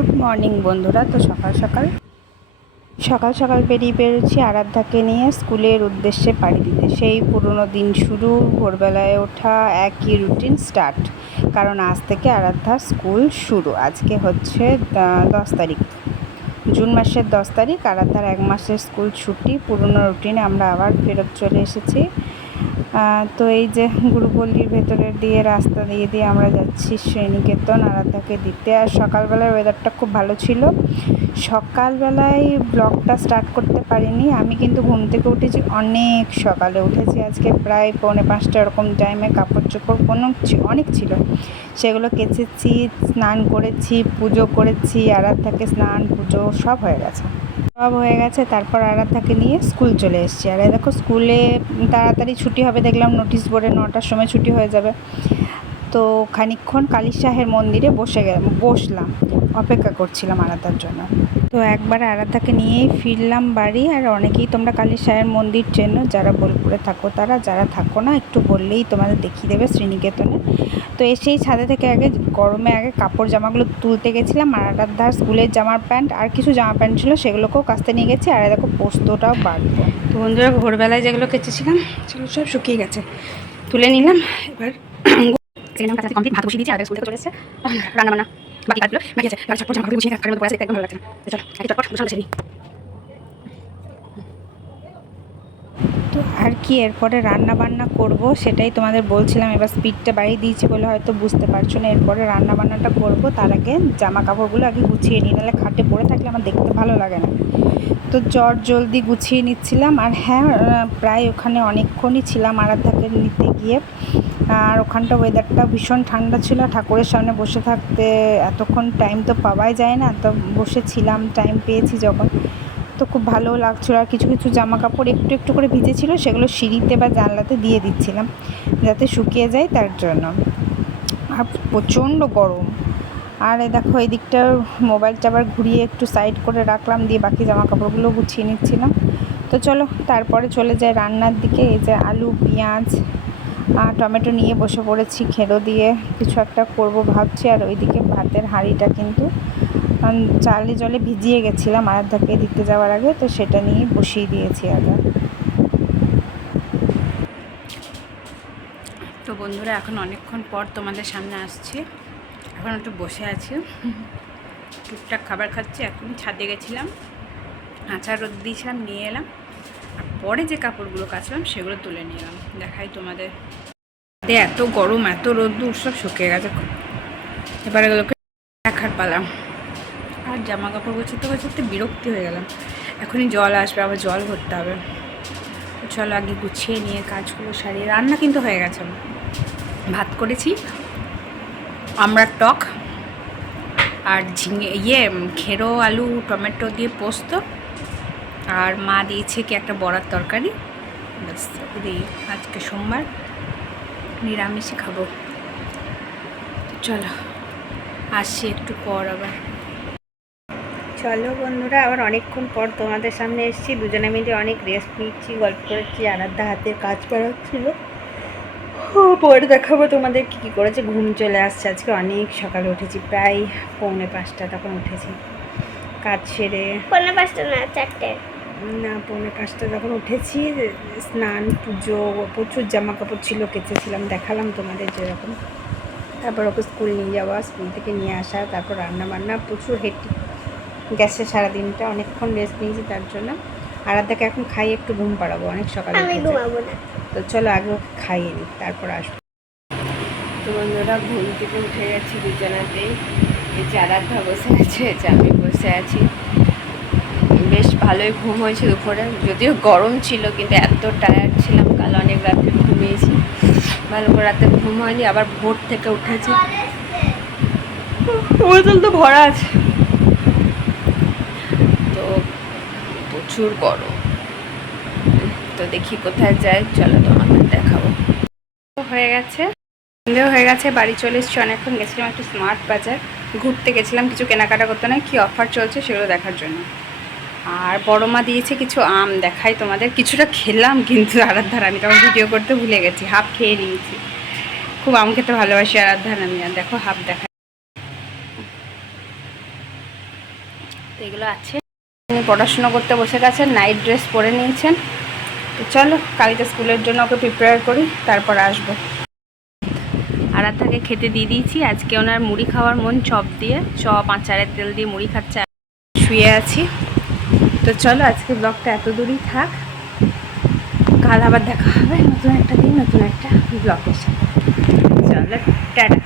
Good morning বন্ধুরা। তো সকাল সকাল বেরোচ্ছি আরাধ্যাকে নিয়ে স্কুলের উদ্দেশ্যে পাড়ি দিতে। সেই পুরনো দিন শুরু, ভোরবেলায় ওঠা, একই রুটিন স্টার্ট। কারণ আজ থেকে আরাধ্যার স্কুল শুরু। আজকে হচ্ছে 10 তারিখ, জুন মাসের 10 তারিখ। আরাধ্যার 1 মাসের স্কুল ছুটি। পুরনো রুটিনে আমরা আবার ফেরত চলে এসেছি। তো এই যে গুরুপল্লীর ভেতরের দিয়ে রাস্তা দিয়ে আমরা যাচ্ছি শ্রীনিকেতন আরাধ্যাকে দিতে। আর সকালবেলার ওয়েদারটা খুব ভালো ছিল। সকালবেলায় ব্লগটা স্টার্ট করতে পারিনি। আমি কিন্তু ঘুম থেকে উঠেছি অনেক সকালে উঠেছি, আজকে প্রায় 4:45 এরকম টাইমে। কাপড় চোপড় অনেক ছিল, সেগুলো কেচেছি, স্নান করেছি, পুজো করেছি। আরাধ্যাকে স্নান পুজো সব হয়ে গেছে। তারপর আরাধ্যাকে নিয়ে স্কুল চলে এসেছি। আর দেখো স্কুলে তাড়াতাড়ি ছুটি হবে, দেখলাম নোটিশ বোর্ডে 9টার সময় ছুটি হয়ে যাবে। তো খানিকক্ষণ কালী শাহের মন্দিরে বসলাম, অপেক্ষা করছিলাম আরাধ্যার জন্য। তো একবার আরাধ্যাকে নিয়েই ফিরলাম বাড়ি। আর অনেকেই তোমরা কালী শাহের মন্দির চেনো, যারা বোলপুরে থাকো তারা, যারা থাকো না একটু বললেই তোমাদের দেখিয়ে দেবে শ্রীনিকেতনে। তো এসেই ছাদে থেকে গরমে কাপড় জামাগুলো তুলতে গেছিলাম। আর আরাধ্যার স্কুলের জামার প্যান্ট আর কিছু জামা প্যান্ট ছিল, সেগুলোকেও কাচতে নিয়ে গেছি। আর দেখো পোস্তটাও বাড়বো। তো বন্ধুরা, ভোরবেলায় যেগুলো কেচেছিলাম সেগুলো সব শুকিয়ে গেছে, তুলে নিলাম। এবার কমপ্লিট, ভাত বসিয়ে দিয়েছি। আর স্কুল থেকে চলে এসেছে, রান্না বান্না বাকি কাজগুলো বাকি আছে। আর চটপট জামাগুলো গুছিয়ে কাজের মধ্যে পড়ে আছে, একদম ভালো লাগছে না। চলো আগে চটপট বসানো ছেড়ে। তো আর কি, এরপরে রান্না বান্না করব সেটাই তোমাদের বলছিলাম। এবার স্পিডটা বাড়িয়ে দিয়েছি বলে হয়তো বুঝতে পারছো না। এরপরে রান্না বান্নাটা করব, তার আগে জামা কাপড়গুলো আগে গুছিয়ে নিই, নাহলে খাটে পড়ে থাকলে আমার দেখতে ভালো লাগে না। তো জলদি গুছিয়ে নিচ্ছিলাম। আর হ্যাঁ, প্রায় ওখানে অনেকক্ষণই ছিলাম আরাধ্যাকে নিতে গিয়ে। আর ওখানটা ওয়েদারটা ভীষণ ঠান্ডা ছিল। ঠাকুরের সামনে বসে থাকতে এতক্ষণ টাইম তো পাওয়াই যায় না, তো বসেছিলাম, টাইম পেয়েছি যখন, তো খুব ভালো লাগছিলো। আর কিছু কিছু জামা কাপড় একটু একটু করে ভিজেছিল, সেগুলো সিঁড়িতে বা জানলাতে দিয়ে দিচ্ছিলাম যাতে শুকিয়ে যায়, তার জন্য। আর প্রচণ্ড গরম। আর দেখো এই দিকটার মোবাইলটা আবার ঘুরিয়ে একটু সাইড করে রাখলাম, দিয়ে বাকি জামা কাপড়গুলো গুছিয়ে নিচ্ছিলাম। তো চলো তারপরে চলে যাই রান্নার দিকে। এই যে আলু, পেঁয়াজ, টমেটো নিয়ে বসে পড়েছি। খেরো দিয়ে কিছু একটা করব ভাবছি। আর ওইদিকে ভাতের হাঁড়িটা কিন্তু চালে জলে ভিজিয়ে গেছিলাম আরাধ্যাকে দিতে যাওয়ার আগে, তো সেটা নিয়ে বসিয়ে দিয়েছি আগে। তো বন্ধুরা, এখন অনেকক্ষণ পর তোমাদের সামনে আসছি। এখন একটু বসে আছি, টুকটাক খাবার খাচ্ছি। এখন ছাদে গেছিলাম, আচার রোদ দিয়েছিলাম, নিয়ে এলাম। আর পরে যে কাপড়গুলো কাচলাম সেগুলো তুলে নিয়ে এলাম, দেখাই তোমাদের। এত গরম, এত রোদ্দুর, সব শুকিয়ে গেছে। এবার এগুলোকে দেখার পালাম। আর জামা কাপড় গোছাতে বিরক্তি হয়ে গেলাম। এখনই জল আসবে, আবার জল ভরতে হবে। চলো আগে গুছিয়ে নিয়ে কাজগুলো সারিয়ে। রান্না কিন্তু হয়ে গেছে, ভাত করেছি, আমড়ার টক, আর খেরো আলু টমেটো দিয়ে পোস্ত, আর মা দিয়েছে কি একটা বড়ার তরকারি। ব্যাস, দিই। আজকে সোমবার, নিরামিষই খাবো। চলো আসছি একটু পর আবার। চলো বন্ধুরা, আবার অনেকক্ষণ পর তোমাদের সামনে এসেছি। দুজনে মিলে অনেক রেস্ট নিচ্ছি, গল্প করেছি। আরাধ্যা হাতের কাজ বেরোচ্ছিল, পরে দেখাবো তোমাদের কী কী করেছে। ঘুম চলে আসছে, আজকে অনেক সকালে উঠেছি, প্রায় 4:45 তখন উঠেছি। কাজ সেরে 4:45 না 4টে, না 4:45 যখন উঠেছি। স্নান পুজো, প্রচুর জামা কাপড় ছিল, কেচেছিলাম, দেখালাম তোমাদের যেরকম। তারপর ওকে স্কুল নিয়ে যাওয়া, স্কুল থেকে নিয়ে আসা, তারপর রান্না বান্না, প্রচুর হেঁটে গেছে সারাদিনটা। অনেকক্ষণ রেস্ট নিয়েছি তার জন্য। আরাধ্যাকে এখন খাইয়ে একটু ঘুম পাড়াবো, অনেক সকালে আমি ঘুমাবো না। তো চলো আগে ওকে খাইয়ে নিই, তারপর আসবো। তো বন্ধুরা, ঘুম থেকে উঠে গেছি দুজনাতেই। এই যে আরাধ্যা বসে আছে, এই যে আমি বসে আছি। বেশ ভালোই ঘুম হয়েছে দুপুরে, যদিও গরম ছিল, কিন্তু এত টায়ার্ড ছিলাম, কাল অনেক রাত্রে ঘুমিয়েছি, ভালো করে রাতে ঘুম হয়নি। আবার ভোর থেকে উঠেছি, বোতল তো ভরা আছে, তো প্রচুর গরম। তো দেখি কোথায় যায়, চলো তোমাদের দেখাবো। হয়ে গেছে, সন্দেহ হয়ে গেছে, বাড়ি চলে এসেছি। অনেকক্ষণ গেছিলাম একটু স্মার্ট বাজার, ঘুরতে গেছিলাম, কিছু কেনাকাটা করতে নয়, কী অফার চলছে সেগুলো দেখার জন্য। আর বড় মা দিয়েছে কিছু আম, দেখাই তোমাদের। কিছুটা খেলাম, কিন্তু আরাধ্যার আমি তখন ভিডিও করতে ভুলে গেছি, হাফ খেয়ে নিয়েছি। খুব আম খেতে ভালোবাসি আরাধ্যার আমি। আর দেখো হাফ দেখা, তো এগুলো আছে। তিনি পড়াশুনো করতে বসে গেছেন, নাইট ড্রেস পরে নিয়েছেন। তো চলো কালকে স্কুলের জন্য ওকে প্রিপেয়ার করি, তারপর আসবো। আরাধ্যাকে খেতে দিয়ে দিয়েছি। আজকে ওনার মুড়ি খাওয়ার মন, চপ দিয়ে, চপ আচারের তেল দিয়ে মুড়ি খাচ্ছে। শুয়ে আছি। তো চলো আজকে ব্লগটা এত দূরই থাক। কাল আবার দেখা হবে নতুন একটা দিন, নতুন একটা ব্লগের সাথে। চলো টাটা।